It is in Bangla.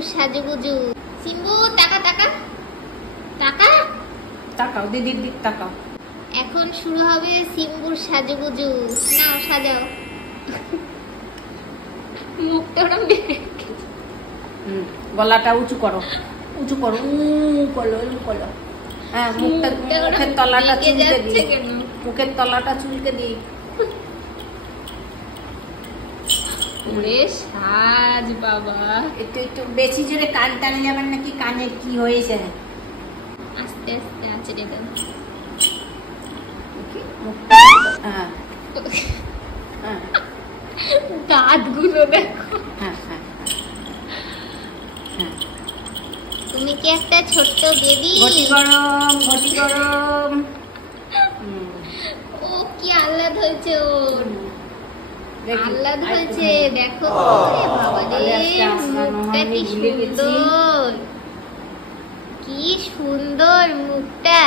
সিম্বুর সাজুগুজু। সিম্বু টাকা টাকা টাকা তাকাও দিদির দিক তাকাও। এখন শুরু হবে সিম্বুর সাজুগুজু। নাও সাজাও। মুখটা ওরম গলাটা উঁচু করো, উঁচু করো, করো করো। হ্যাঁ, মুখের তলাটা চুলকে দিই, মুখের তলাটা চুলকে দিই। ওরে সাজ বাবা। একটু একটু বেশি জোরে কান টানলে আবার নাকি কানে কি হয়েছে। আস্তে আস্তে আঁচড়ে দাও। হ্যাঁ হ্যাঁ, দাঁতগুলো দেখো। হ্যাঁ হ্যাঁ হ্যাঁ। তুমি কি একটা ছোট্ট বেবি? ঘটি গরম, ঘটি গরম। ও কি আহ্লাদ হয়েছে ওর, আহ্লাদ হয়েছে। দেখো বাবা রে, মুখটা কি সুন্দর, কি সুন্দর মুখটা।